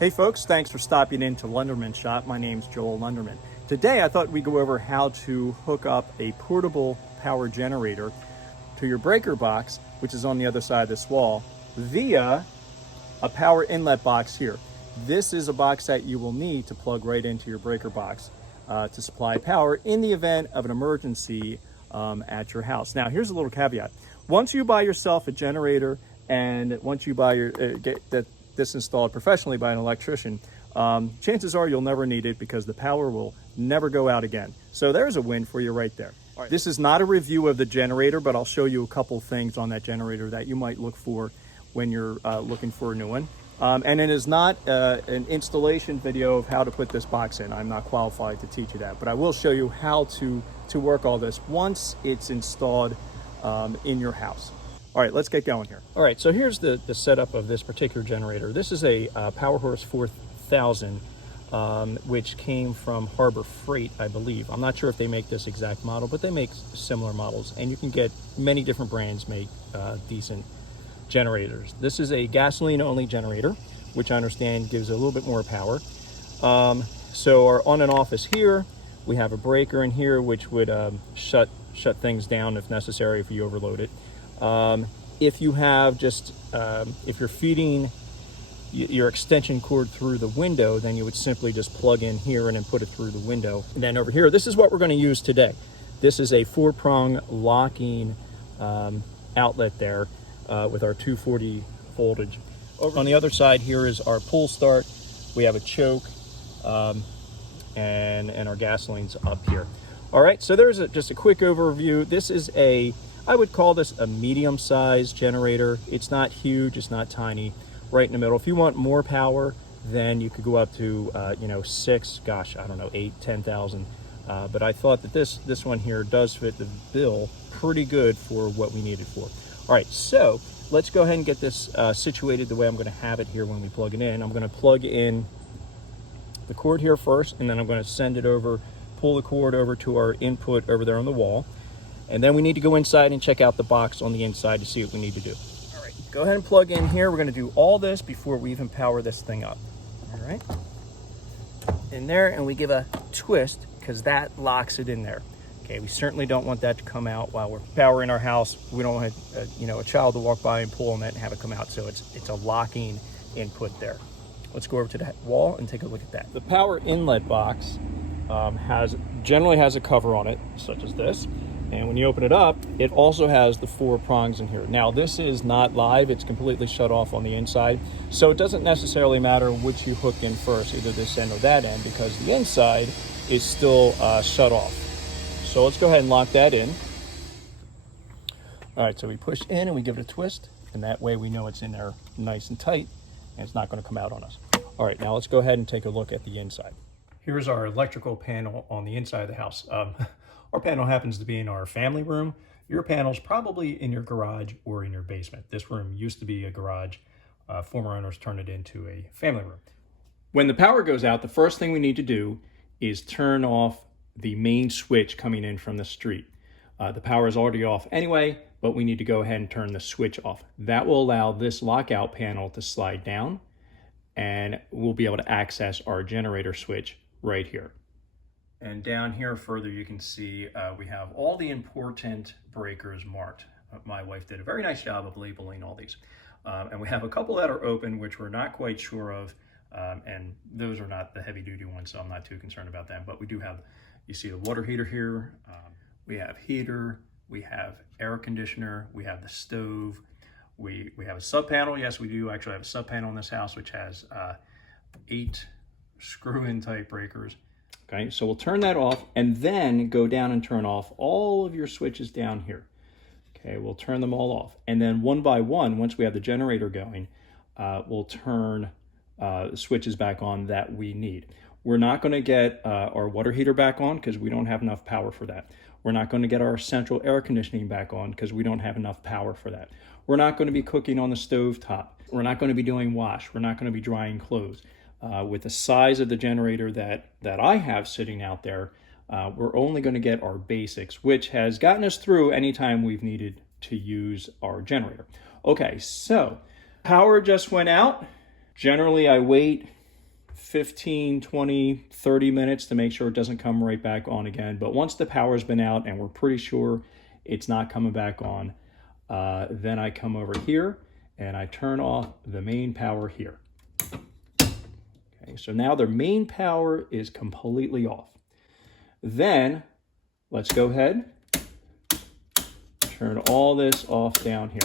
Hey folks, thanks for stopping in to Lenderman Shop. My name's Joel Lenderman. Today I thought we'd go over how to hook up a portable power generator to your breaker box, which is on the other side of this wall, via a power inlet box here. This is a box that you will need to plug right into your breaker box to supply power in the event of an emergency at your house. Now here's a little caveat. Once you buy yourself a generator and once you buy your get this installed professionally by an electrician, chances are you'll never need it because the power will never go out again. So there's a win for you right there. All right. This is not a review of the generator, but I'll show you a couple things on that generator that you might look for when you're looking for a new one. And it is not an installation video of how to put this box in. I'm not qualified to teach you that, but I will show you how to work all this once it's installed in your house. All right, let's get going here. All right, so here's the setup of this particular generator. This is a Powerhorse 4000, which came from Harbor Freight, I believe. I'm not sure if they make this exact model, but they make similar models, and you can get many different brands make decent generators. This is a gasoline-only generator, which I understand gives a little bit more power. So our on and off is here. We have a breaker in here, which would shut things down if necessary if you overload it. If you have just, if you're feeding your extension cord through the window, then you would simply just plug in here and then put it through the window. And then over here, this is what we're going to use today. This is a 4-prong locking outlet there with our 240 voltage. Over on the other side here is our pull start. We have a choke and our gasoline's up here. All right, so there's just a quick overview. This is I would call this a medium-sized generator. It's not huge, it's not tiny, right in the middle. If you want more power, then you could go up to, 6, gosh, I don't know, 8, 10,000. But I thought that this one here does fit the bill pretty good for what we need it for. All right, so let's go ahead and get this situated the way I'm gonna have it here when we plug it in. I'm gonna plug in the cord here first, and then I'm gonna send it over, pull the cord over to our input over there on the wall. And then we need to go inside and check out the box on the inside to see what we need to do. All right, go ahead and plug in here. We're gonna do all this before we even power this thing up. All right, in there, and we give a twist because that locks it in there. Okay, we certainly don't want that to come out while we're powering our house. We don't want a child to walk by and pull on that and have it come out. So it's a locking input there. Let's go over to the wall and take a look at that. The power inlet box generally has a cover on it, such as this. And when you open it up, it also has the 4 prongs in here. Now, this is not live. It's completely shut off on the inside. So it doesn't necessarily matter which you hook in first, either this end or that end, because the inside is still shut off. So let's go ahead and lock that in. All right, so we push in and we give it a twist, and that way we know it's in there nice and tight, and it's not gonna come out on us. All right, now let's go ahead and take a look at the inside. Here's our electrical panel on the inside of the house. Our panel happens to be in our family room. Your panel's probably in your garage or in your basement. This room used to be a garage. Former owners turned it into a family room. When the power goes out, the first thing we need to do is turn off the main switch coming in from the street. The power is already off anyway, but we need to go ahead and turn the switch off. That will allow this lockout panel to slide down, and we'll be able to access our generator switch right here. And down here further, you can see we have all the important breakers marked. My wife did a very nice job of labeling all these. And we have a couple that are open, which we're not quite sure of. And those are not the heavy duty ones, so I'm not too concerned about them. But we do have, you see the water heater here. We have heater, we have air conditioner, we have the stove. We have a sub panel. Yes, we do actually have a sub panel in this house, which has 8 screw-in type breakers. Okay, so we'll turn that off and then go down and turn off all of your switches down here. Okay, we'll turn them all off. And then one by one, once we have the generator going, we'll turn the switches back on that we need. We're not gonna get our water heater back on because we don't have enough power for that. We're not gonna get our central air conditioning back on because we don't have enough power for that. We're not gonna be cooking on the stove top. We're not gonna be doing wash. We're not gonna be drying clothes. With the size of the generator that I have sitting out there, we're only going to get our basics, which has gotten us through anytime we've needed to use our generator. Okay, so power just went out. Generally, I wait 15, 20, 30 minutes to make sure it doesn't come right back on again. But once the power's been out and we're pretty sure it's not coming back on, then I come over here and I turn off the main power here. Okay, so now their main power is completely off. Then let's go ahead, turn all this off down here.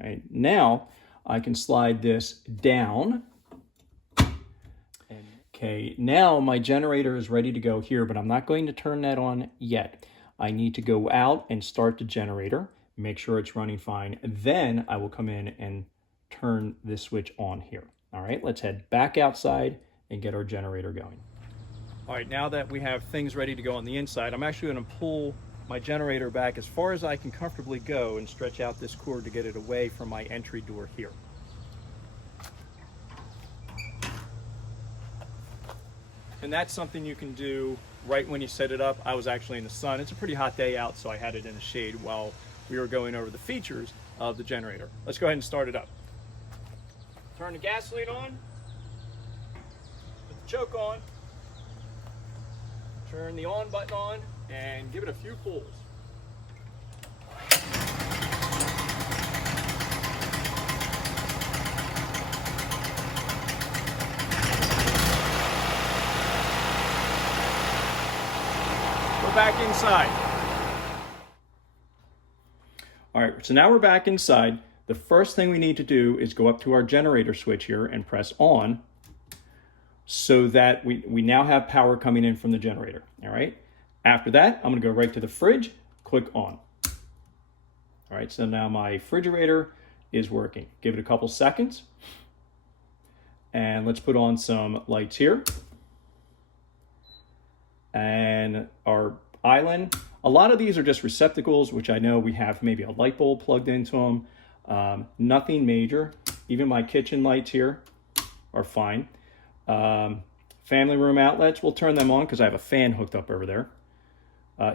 Okay, now I can slide this down. Okay, now my generator is ready to go here, but I'm not going to turn that on yet. I need to go out and start the generator, make sure it's running fine. Then I will come in and turn this switch on here. All right, let's head back outside and get our generator going. All right, now that we have things ready to go on the inside, I'm actually going to pull my generator back as far as I can comfortably go and stretch out this cord to get it away from my entry door here. And that's something you can do right when you set it up. I was actually in the sun. It's a pretty hot day out, so I had it in the shade while we were going over the features of the generator. Let's go ahead and start it up. Turn the gasoline on, put the choke on, turn the on button on, and give it a few pulls. We're back inside. All right, so now we're back inside. The first thing we need to do is go up to our generator switch here and press on so that we now have power coming in from the generator, all right? After that, I'm gonna go right to the fridge, click on. All right, so now my refrigerator is working. Give it a couple seconds. And let's put on some lights here. And our island, a lot of these are just receptacles, which I know we have maybe a light bulb plugged into them. Nothing major. Even my kitchen lights here are fine. Family room outlets, we'll turn them on because I have a fan hooked up over there.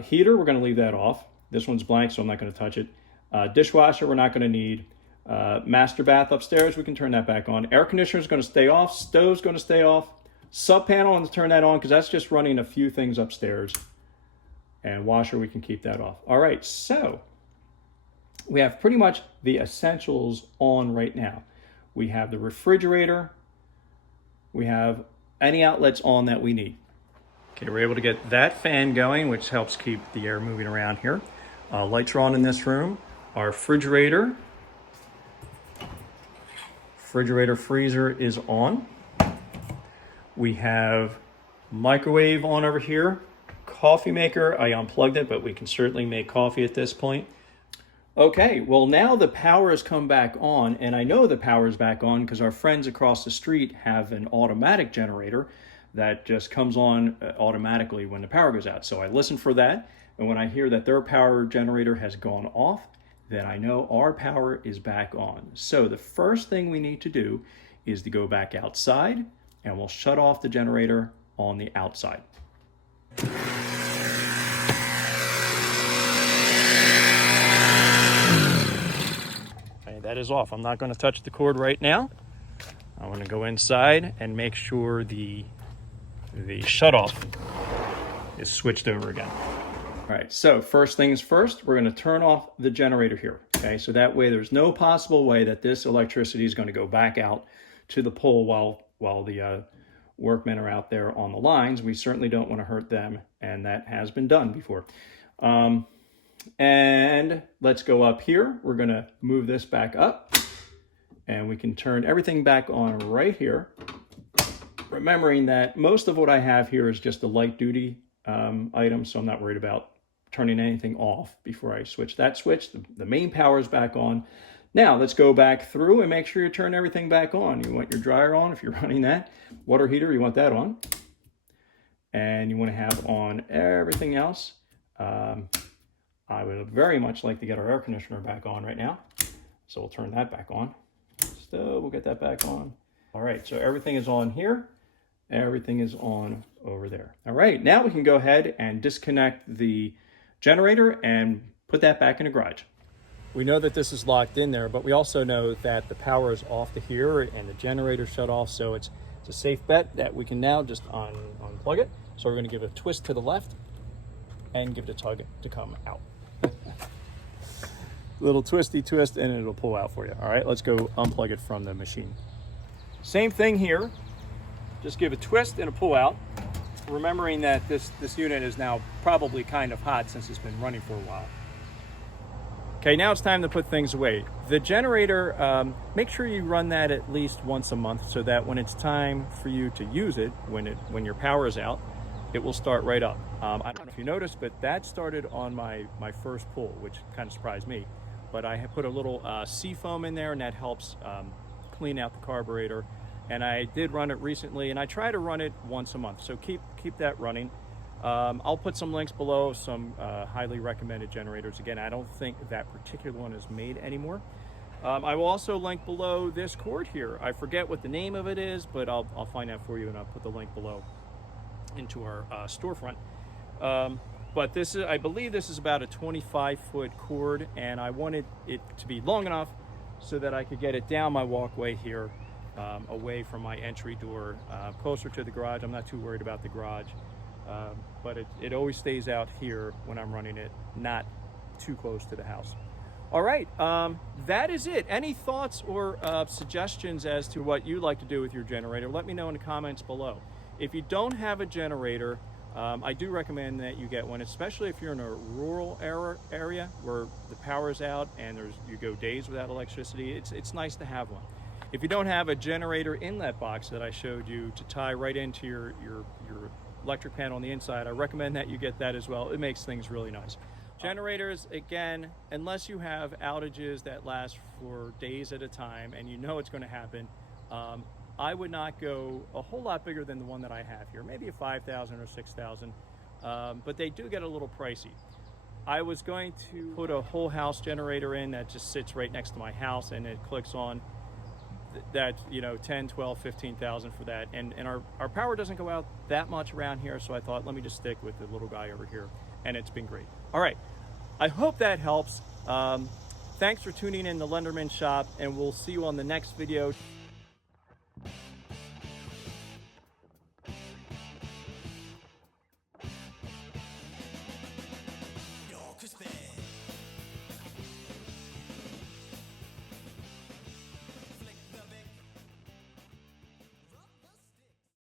Heater, we're going to leave that off. This one's blank, so I'm not going to touch it. Dishwasher, we're not going to need. Master bath upstairs, we can turn that back on. Air conditioner is going to stay off. Stove's going to stay off. Sub panel, I'm going to turn that on because that's just running a few things upstairs. And washer, we can keep that off. All right, so we have pretty much the essentials on right now. We have the refrigerator. We have any outlets on that we need. Okay, we're able to get that fan going, which helps keep the air moving around here. Lights are on in this room. Our refrigerator freezer is on. We have microwave on over here. Coffee maker, I unplugged it, but we can certainly make coffee at this point. Okay, well now the power has come back on, and I know the power is back on because our friends across the street have an automatic generator that just comes on automatically when the power goes out. So I listen for that, and when I hear that their power generator has gone off, then I know our power is back on. So the first thing we need to do is to go back outside, and we'll shut off the generator on the outside. Okay, that is off. I'm not going to touch the cord right now. I'm going to go inside and make sure the shutoff is switched over again. All right, so first things first, we're going to turn off the generator here. Okay, so that way there's no possible way that this electricity is going to go back out to the pole while the workmen are out there on the lines. We certainly don't want to hurt them, and that has been done before. And let's go up here. We're going to move this back up, and we can turn everything back on right here. Remembering that most of what I have here is just a light duty item, so I'm not worried about turning anything off before I switch that switch. The main power is back on. Now let's go back through and make sure you turn everything back on. You want your dryer on if you're running that. Water heater, you want that on. And you want to have on everything else. I would very much like to get our air conditioner back on right now. So we'll turn that back on. Stove, we'll get that back on. All right, so everything is on here. Everything is on over there. All right, now we can go ahead and disconnect the generator and put that back in the garage. We know that this is locked in there, but we also know that the power is off to here and the generator shut off, so it's a safe bet that we can now just unplug it. So we're going to give it a twist to the left and give it a tug to come out. Little twisty twist and it'll pull out for you. All right, let's go unplug it from the machine. Same thing here. Just give a twist and a pull out, remembering that this unit is now probably kind of hot since it's been running for a while. Okay, now it's time to put things away. The generator, make sure you run that at least once a month so that when it's time for you to use it, when your power is out, it will start right up. I don't know if you noticed, but that started on my first pull, which kind of surprised me. But I have put a little sea foam in there, and that helps clean out the carburetor. And I did run it recently, and I try to run it once a month. So keep that running. I'll put some links below, some highly recommended generators. Again, I don't think that particular one is made anymore. I will also link below this cord here. I forget what the name of it is, but I'll find that for you, and I'll put the link below into our storefront. But this is, I believe this is about a 25-foot cord, and I wanted it to be long enough so that I could get it down my walkway here, away from my entry door, closer to the garage. I'm not too worried about the garage. But it always stays out here when I'm running it, not too close to the house. All right, that is it. Any thoughts or suggestions as to what you'd like to do with your generator, let me know in the comments below. If you don't have a generator, I do recommend that you get one, especially if you're in a rural area where the power is out and you go days without electricity. It's nice to have one. If you don't have a generator inlet box that I showed you to tie right into your electric panel on the inside, I recommend that you get that as well. It makes things really nice. Generators, again, unless you have outages that last for days at a time and you know it's going to happen, I would not go a whole lot bigger than the one that I have here, maybe a 5,000 or 6,000, but they do get a little pricey. I was going to put a whole house generator in that just sits right next to my house, and it clicks on. That, you know, 10, 12, 15,000 for that, and our power doesn't go out that much around here, so I thought, let me just stick with the little guy over here, and it's been great. All right, I hope that helps. Thanks for tuning in to Lenderman Shop, and we'll see you on the next video.